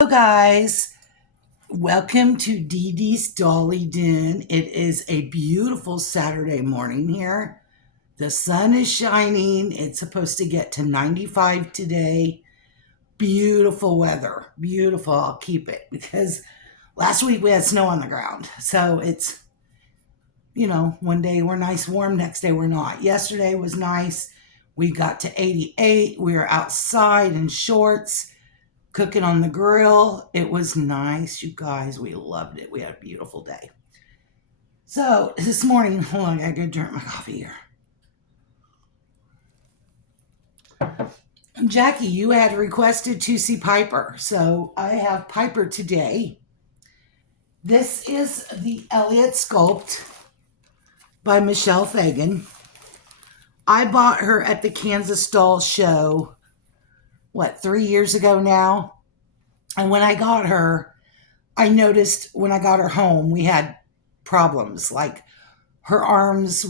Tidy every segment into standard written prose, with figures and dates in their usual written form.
Hello, guys. Welcome to Dee Dee's Dolly Den. It is a beautiful Saturday morning here. The sun is shining. It's supposed to get to 95 today. Beautiful weather. Beautiful. I'll keep it because last week we had snow on the ground. So it's, one day we're nice warm, next day we're not. Yesterday was nice. We got to 88. We were outside in shorts cooking on the grill. It was nice, you guys. We loved it. We had a beautiful day. So this morning, hold on, I gotta go drink my coffee here. Jackie, you had requested to see Piper, so I have Piper today. This is the Elliott Sculpt by Michelle Fagan. I bought her at the Kansas Doll Show, 3 years ago now? And when I got her, I noticed when I got her home, we had problems. Like her arms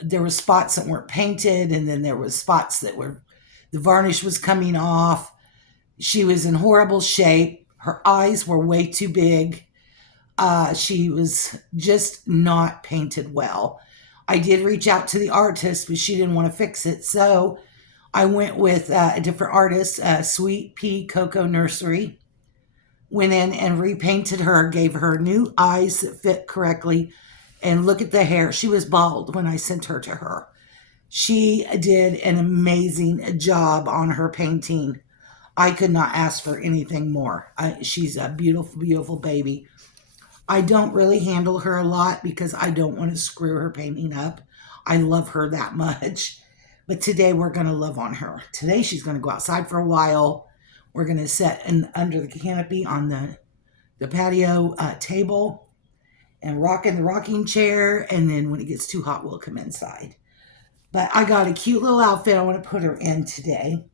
there were spots that weren't painted, and then there was spots that the varnish was coming off. She was in horrible shape. Her eyes were way too big. She was just not painted well. I did reach out to the artist, but she didn't want to fix it. So I went with a different artist, Sweet Pea Cocoa Nursery. Went in and repainted her, gave her new eyes that fit correctly. And look at the hair. She was bald when I sent her to her. She did an amazing job on her painting. I could not ask for anything more. She's a beautiful, beautiful baby. I don't really handle her a lot because I don't want to screw her painting up. I love her that much. But today we're going to love on her. Today she's going to go outside for a while. We're going to sit under the canopy on the patio table and rock in the rocking chair. And then when it gets too hot, we'll come inside. But I got a cute little outfit I want to put her in today.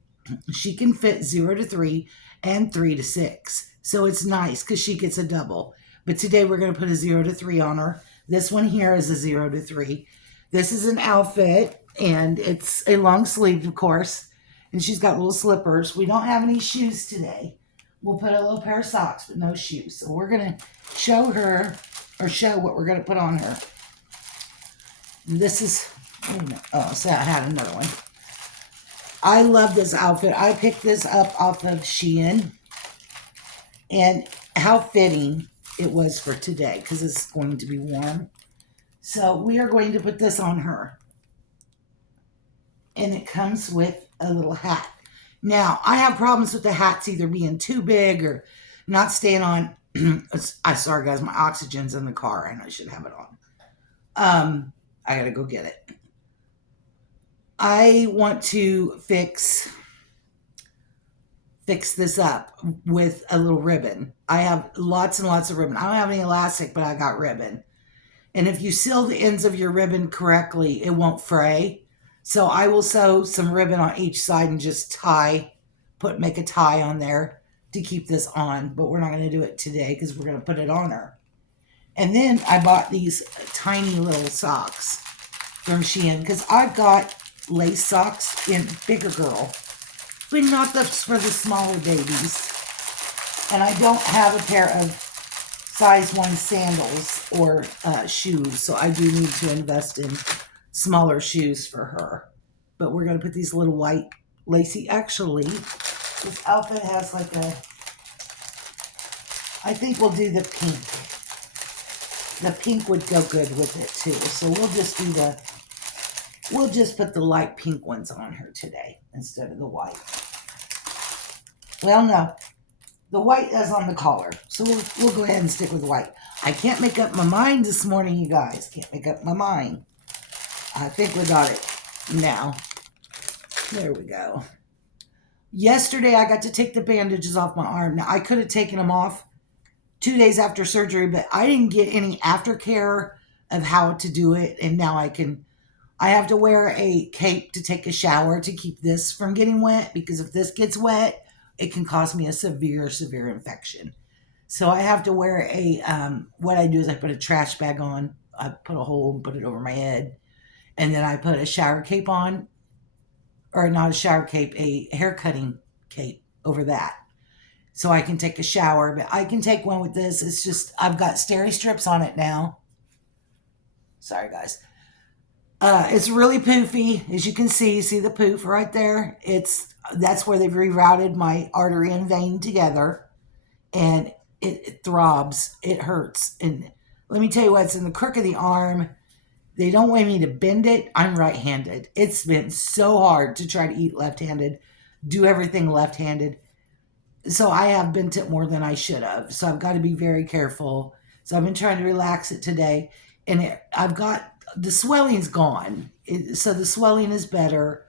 She can fit 0 to 3 and 3 to 6. So it's nice because she gets a double. But today we're going to put a 0 to 3 on her. This one here is a 0 to 3. This is an outfit, and it's a long sleeve, of course. And she's got little slippers. We don't have any shoes today. We'll put a little pair of socks, but no shoes. So we're going to show what we're going to put on her. And this is, so I had another one. I love this outfit. I picked this up off of Shein. And how fitting it was for today because it's going to be warm. So we are going to put this on her. And it comes with a little hat. Now, I have problems with the hats either being too big or not staying on. Sorry, guys, my oxygen's in the car and I should have it on. I gotta go get it. I want to fix this up with a little ribbon. I have lots and lots of ribbon. I don't have any elastic, but I got ribbon. And if you seal the ends of your ribbon correctly, it won't fray. So I will sew some ribbon on each side and just make a tie on there to keep this on. But we're not going to do it today because we're going to put it on her. And then I bought these tiny little socks from Shein because I've got lace socks in bigger girl, but not for the smaller babies. And I don't have a pair of size 1 sandals or shoes, so I do need to invest in smaller shoes for her. But we're going to put these little white lacy. Actually, this outfit has I think we'll do the pink. The pink would go good with it too. So we'll just put the light pink ones on her today instead of the white. Well, no, the white is on the collar. So we'll go ahead and stick with white. I can't make up my mind this morning, you guys. Can't make up my mind. I think we got it now. There we go. Yesterday, I got to take the bandages off my arm. Now, I could have taken them off 2 days after surgery, but I didn't get any aftercare of how to do it. And now I have to wear a cape to take a shower to keep this from getting wet, because if this gets wet, it can cause me a severe, severe infection. So I have to wear what I do is I put a trash bag on, I put a hole and put it over my head, and then I put a shower cape on, or not a shower cape, a hair cutting cape over that. so I can take a shower. But I can take one with this. It's just, I've got steri strips on it now. Sorry, guys. It's really poofy, as you can see the poof right there. That's where they've rerouted my artery and vein together, and it throbs, it hurts. And let me tell you what's in the crook of the arm. They don't want me to bend it. I'm right-handed. It's been so hard to try to eat left-handed, do everything left-handed. So I have bent it more than I should have. So I've got to be very careful. So I've been trying to relax it today, and I've got the swelling's gone. So the swelling is better,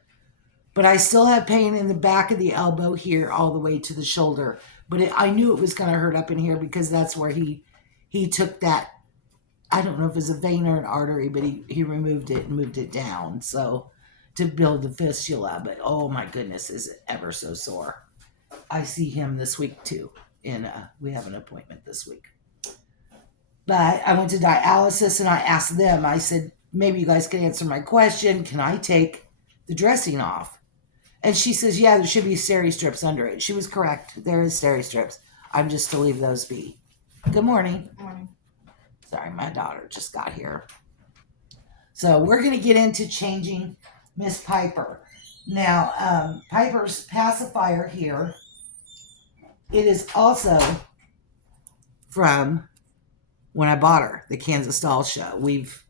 but I still have pain in the back of the elbow here all the way to the shoulder. But I knew it was going to hurt up in here because that's where he took that. I don't know if it was a vein or an artery, but he removed it and moved it down. So to build the fistula, but oh my goodness, is it ever so sore. I see him this week too. We have an appointment this week. But I went to dialysis and I asked them, I said, maybe you guys can answer my question. Can I take the dressing off? And she says, yeah, there should be steri strips under it. She was correct. There is steri strips. I'm just to leave those be. Good morning. Good morning. Sorry, my daughter just got here. So we're going to get into changing Miss Piper. Now, Piper's pacifier here, it is also from when I bought her, the Kansas Doll Show. We've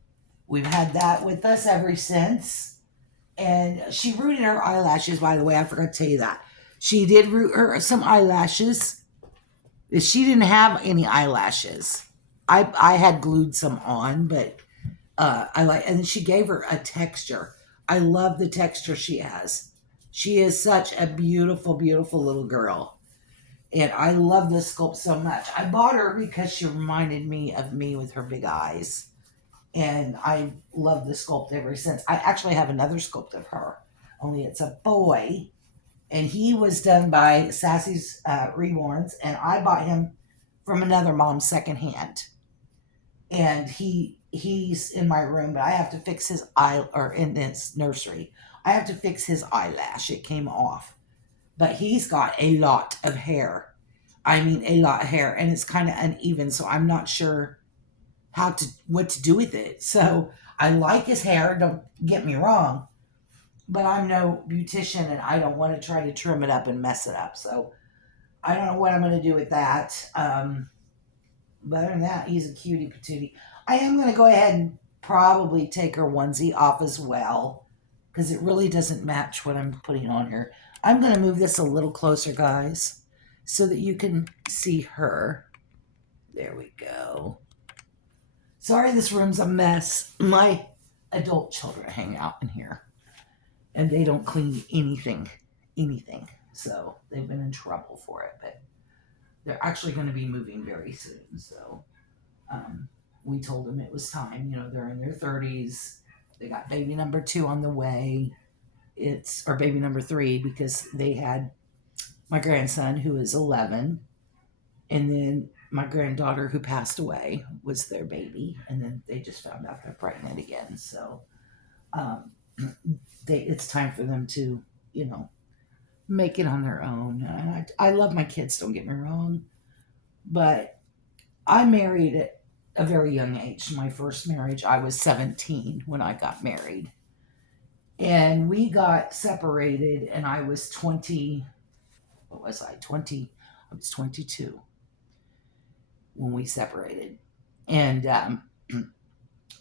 had that with us ever since. And she rooted her eyelashes, by the way. I forgot to tell you that. She did root her some eyelashes. She didn't have any eyelashes. I had glued some on, but and she gave her a texture. I love the texture she has. She is such a beautiful, beautiful little girl. And I love this sculpt so much. I bought her because she reminded me of me with her big eyes. And I love the sculpt ever since. I actually have another sculpt of her, only it's a boy. And he was done by Sassy's Reborns. And I bought him from another mom secondhand. And he's in my room, but I have to fix his or in his nursery. I have to fix his eyelash. It came off. But he's got a lot of hair. I mean, a lot of hair, and it's kind of uneven, so I'm not sure what to do with it. So I like his hair, don't get me wrong, but I'm no beautician, and I don't want to try to trim it up and mess it up. So I don't know what I'm going to do with that. But other than that, he's a cutie patootie. I am going to go ahead and probably take her onesie off as well, because it really doesn't match what I'm putting on her. I'm going to move this a little closer, guys, so that you can see her. There we go. Sorry, this room's a mess. My adult children hang out in here, and they don't clean anything. So they've been in trouble for it, but they're actually going to be moving very soon. So we told them it was time. You know, they're in their 30s. They got baby number 2 on the way. Or baby number 3, because they had my grandson who is 11, and then my granddaughter who passed away was their baby, and then they just found out they're pregnant again. So it's time for them to, make it on their own. And I love my kids, don't get me wrong, but I married at a very young age. My first marriage, I was 17 when I got married. And we got separated, and I was 20. What was I? 20. I was 22 when we separated. And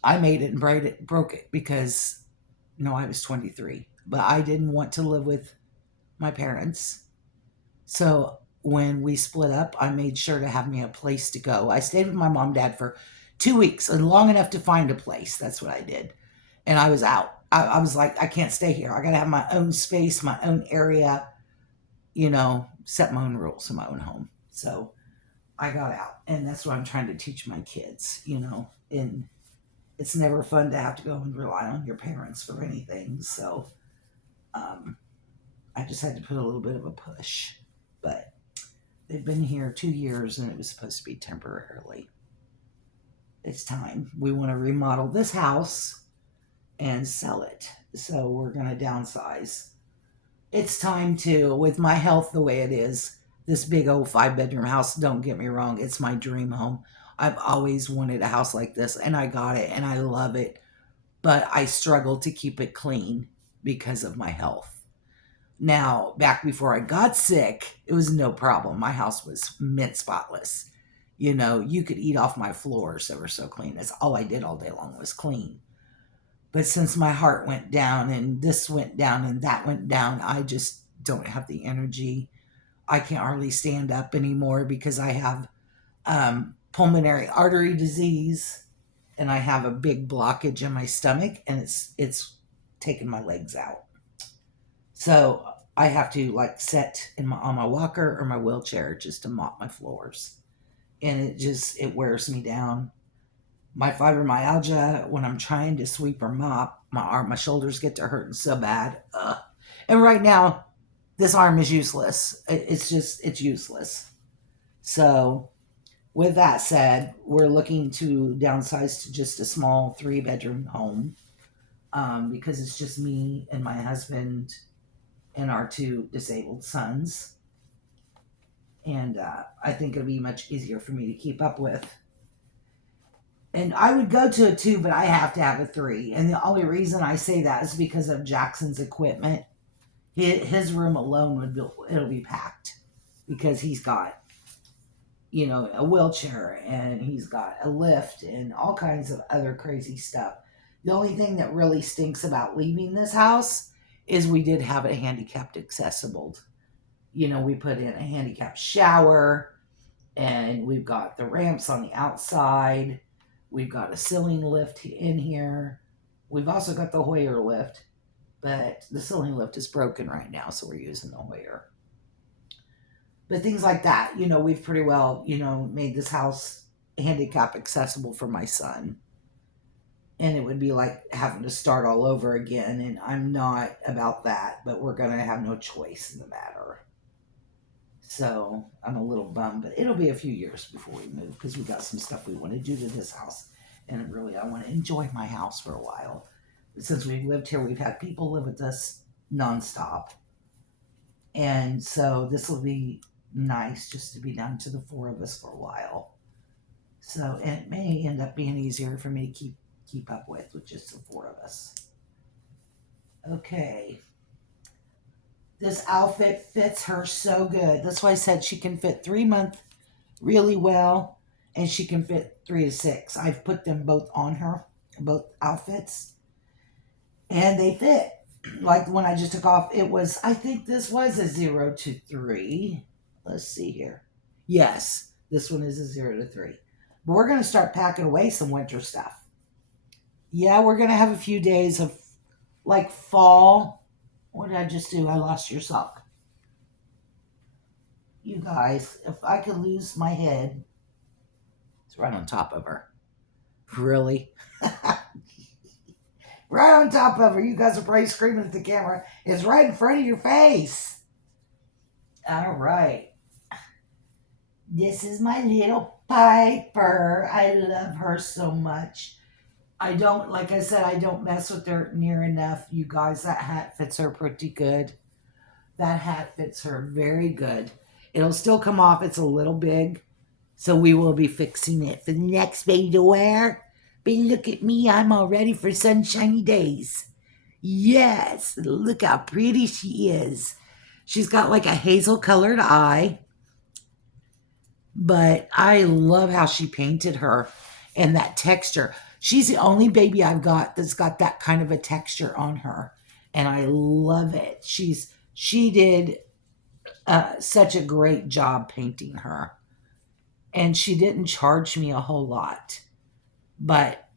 I made it and broke it because, I was 23. But I didn't want to live with my parents. So when we split up, I made sure to have me a place to go. I stayed with my mom and dad for 2 weeks, and long enough to find a place. That's what I did. And I was out. I was like, I can't stay here. I got to have my own space, my own area, set my own rules in my own home. So I got out. And that's what I'm trying to teach my kids, and it's never fun to have to go and rely on your parents for anything. So I just had to put a little bit of a push. But they've been here 2 years, and it was supposed to be temporarily. It's time. We want to remodel this house and sell it. So we're going to downsize. It's time to, with my health the way it is, this big old 5-bedroom house. Don't get me wrong, it's my dream home. I've always wanted a house like this, and I got it, and I love it. But I struggle to keep it clean because of my health. Now, back before I got sick, it was no problem. My house was mint spotless. You know, you could eat off my floors. They were so clean. That's all I did all day long was clean. But since my heart went down and this went down and that went down, I just don't have the energy. I can't hardly stand up anymore because I have pulmonary artery disease and I have a big blockage in my stomach, and it's taking my legs out. So I have to like sit on my walker or my wheelchair just to mop my floors, and it wears me down. My fibromyalgia, when I'm trying to sweep or mop, my shoulders get to hurting so bad. Ugh. And right now, this arm is useless. It's useless. So, with that said, we're looking to downsize to just a small 3-bedroom home, because it's just me and my husband and our 2 disabled sons. And I think it'll be much easier for me to keep up with. And I would go to a 2, but I have to have a 3. And the only reason I say that is because of Jackson's equipment. His room alone it'll be packed because he's got, you know, a wheelchair and he's got a lift and all kinds of other crazy stuff. The only thing that really stinks about leaving this house is we did have it handicapped accessible. You know, we put in a handicapped shower, and we've got the ramps on the outside. We've got a ceiling lift in here. We've also got the Hoyer lift, but the ceiling lift is broken right now, so we're using the Hoyer. But things like that, you know, we've pretty well, you know, made this house handicap accessible for my son. And it would be like having to start all over again, and I'm not about that, but we're going to have no choice in the matter. So I'm a little bummed, but it'll be a few years before we move because we got some stuff we want to do to this house. And really, I want to enjoy my house for a while. But since we've lived here, we've had people live with us nonstop. And so this will be nice just to be down to the 4 of us for a while. So it may end up being easier for me to keep up with just the 4 of us. Okay. This outfit fits her so good. That's why I said she can fit 3-month really well, and she can fit 3 to 6. I've put them both on her, both outfits, and they fit. Like the one I just took off, I think this was a 0 to 3. Let's see here. Yes, this one is a 0 to 3. But we're going to start packing away some winter stuff. Yeah, we're going to have a few days of like fall. What did I just do? I lost your sock. You guys, if I could lose my head. It's right on top of her. Really? Right on top of her. You guys are probably screaming at the camera. It's right in front of your face. All right. This is my little Piper. I love her so much. Like I said, I don't mess with her near enough. You guys, that hat fits her pretty good. That hat fits her very good. It'll still come off. It's a little big. So we will be fixing it for the next baby to wear. But look at me. I'm all ready for sunshiny days. Yes. Look how pretty she is. She's got like a hazel colored eye. But I love how she painted her and that texture. She's the only baby I've got that's got that kind of a texture on her. And I love it. She did such a great job painting her. And she didn't charge me a whole lot. But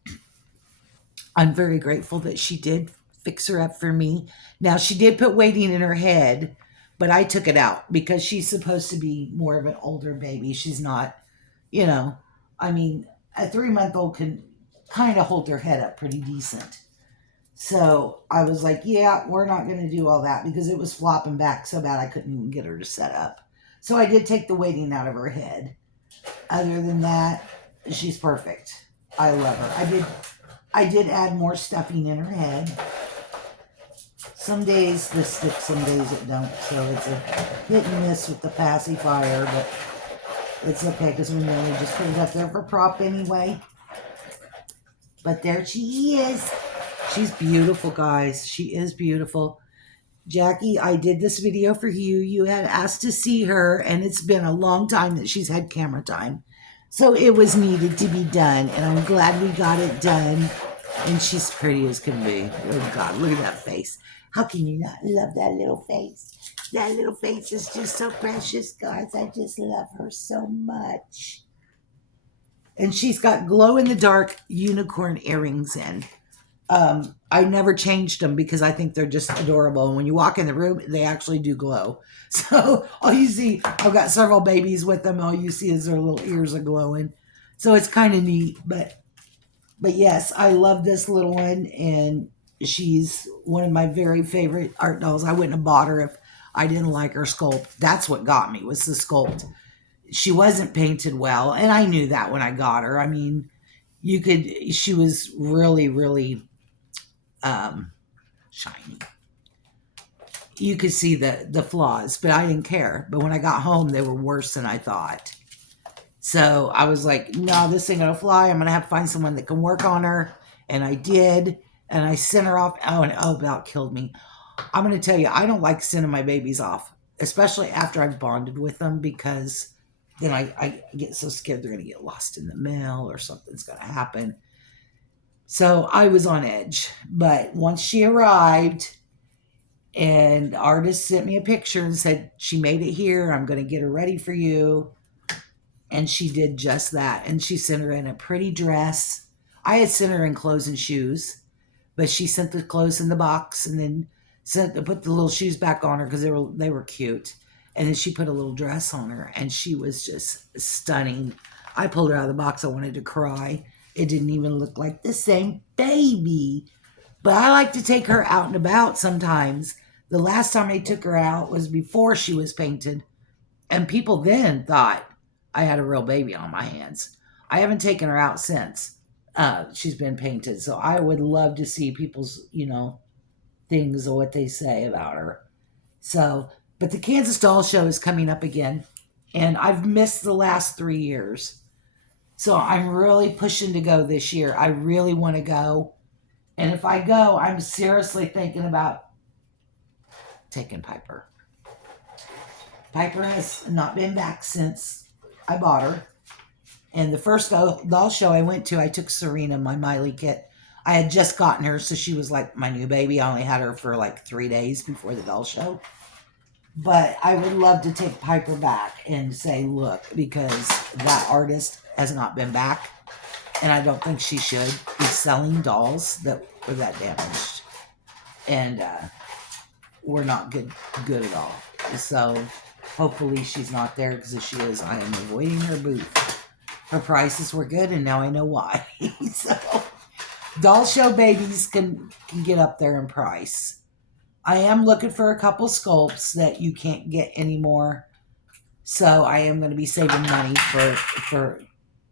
I'm very grateful that she did fix her up for me. Now, she did put weighting in her head, but I took it out because she's supposed to be more of an older baby. She's not, you know, I mean, a 3-month-old can kind of hold her head up pretty decent. So I was like, yeah, we're not going to do all that because it was flopping back so bad I couldn't even get her to set up. So I did take the weighting out of her head. Other than that, she's perfect. I love her. I did add more stuffing in her head. Some days this sticks, some days it don't. So it's a hit and miss with the pacifier, but it's okay because we mainly just put it up there for prop anyway. But there she is. She's beautiful, guys. She is beautiful. Jackie, I did this video for you. You had asked to see her, and it's been a long time that she's had camera time. So it was needed to be done, and I'm glad we got it done. And she's pretty as can be. Oh, God, look at that face. How can you not love that little face? That little face is just so precious, guys. I just love her so much. And she's got glow-in-the-dark unicorn earrings in. I never changed them because I think they're just adorable. And when you walk in the room, they actually do glow. So all you see, I've got several babies with them. All you see is their little ears are glowing. So it's kind of neat. But yes, I love this little one. And she's one of my very favorite art dolls. I wouldn't have bought her if I didn't like her sculpt. That's what got me, was the sculpt. She wasn't painted well. And I knew that when I got her. I mean, she was really, really shiny. You could see the flaws, but I didn't care. But when I got home, they were worse than I thought. So I was like, no, this ain't gonna fly. I'm gonna have to find someone that can work on her. And I did. And I sent her off. Oh, and about killed me. I'm gonna tell you, I don't like sending my babies off, especially after I've bonded with them, because then I get so scared they're gonna get lost in the mail or something's gonna happen. So I was on edge. But once she arrived, and the artist sent me a picture and said, she made it here. I'm going to get her ready for you. And she did just that. And she sent her in a pretty dress. I had sent her in clothes and shoes, but she sent the clothes in the box and then put the little shoes back on her because they were cute. And then she put a little dress on her, and she was just stunning. I pulled her out of the box. I wanted to cry. It didn't even look like the same baby. But I like to take her out and about sometimes. The last time I took her out was before she was painted. And people then thought I had a real baby on my hands. I haven't taken her out since she's been painted. So I would love to see people's, things or what they say about her. So, but the Kansas Doll Show is coming up again. And I've missed the last 3 years. So I'm really pushing to go this year. I really want to go. And if I go, I'm seriously thinking about taking Piper. Piper has not been back since I bought her. And the first doll show I went to, I took Serena, my Miley kit. I had just gotten her, so she was like my new baby. I only had her for like 3 days before the doll show. But I would love to take Piper back and say, look, because that artist has not been back. And I don't think she should be selling dolls that were that damaged. And were not good at all. So hopefully she's not there, because if she is, I am avoiding her booth. Her prices were good, and now I know why. So doll show babies can get up there in price. I am looking for a couple sculpts that you can't get anymore. So I am going to be saving money for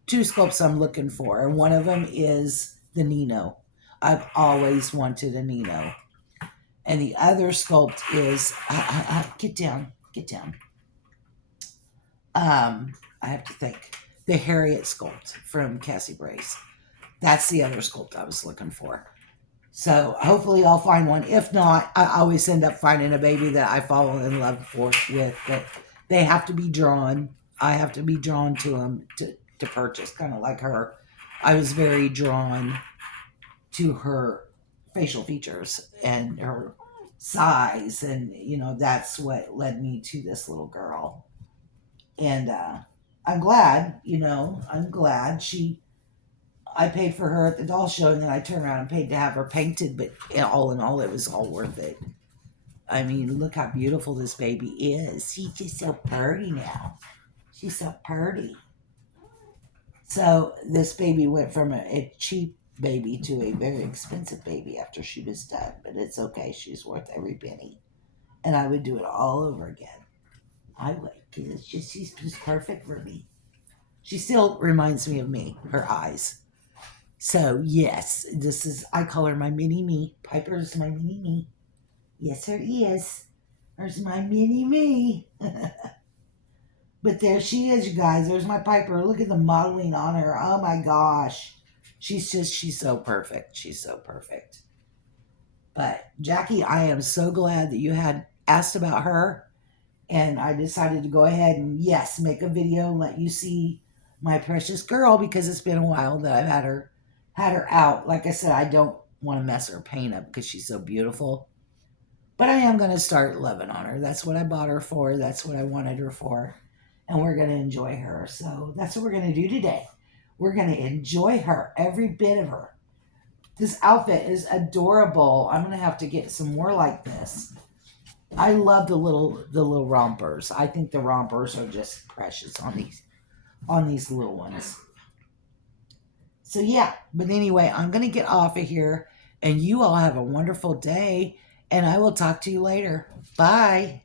2 sculpts I'm looking for. And one of them is the Nino. I've always wanted a Nino. And the other sculpt is, get down. I have to think. The Harriet sculpt from Cassie Brace. That's the other sculpt I was looking for. So hopefully I'll find one. If not, I always end up finding a baby that I fall in love with. But they have to be drawn. I have to be drawn to them to purchase, kind of like her. I was very drawn to her facial features and her size, and that's what led me to this little girl. And I'm glad, I paid for her at the doll show, and then I turned around and paid to have her painted, but all in all, it was all worth it. I mean, look how beautiful this baby is. She's just so pretty now. She's so pretty. So this baby went from a cheap baby to a very expensive baby after she was done, but it's okay. She's worth every penny. And I would do it all over again. I would, because she's just perfect for me. She still reminds me of me, her eyes. So yes, I call her my mini me. Piper's my mini me. Yes, there is. There's my mini me. But there she is, you guys. There's my Piper. Look at the modeling on her. Oh my gosh. She's so perfect. She's so perfect. But Jackie, I am so glad that you had asked about her. And I decided to go ahead and, yes, make a video and let you see my precious girl, because it's been a while that I've had her out. Like I said, I don't want to mess her paint up because she's so beautiful. But I am going to start loving on her. That's what I bought her for. That's what I wanted her for. And we're going to enjoy her. So that's what we're going to do today. We're going to enjoy her, every bit of her. This outfit is adorable. I'm going to have to get some more like this. I love the little rompers. I think the rompers are just precious on these little ones. So yeah, but anyway, I'm going to get off of here, and you all have a wonderful day, and I will talk to you later. Bye.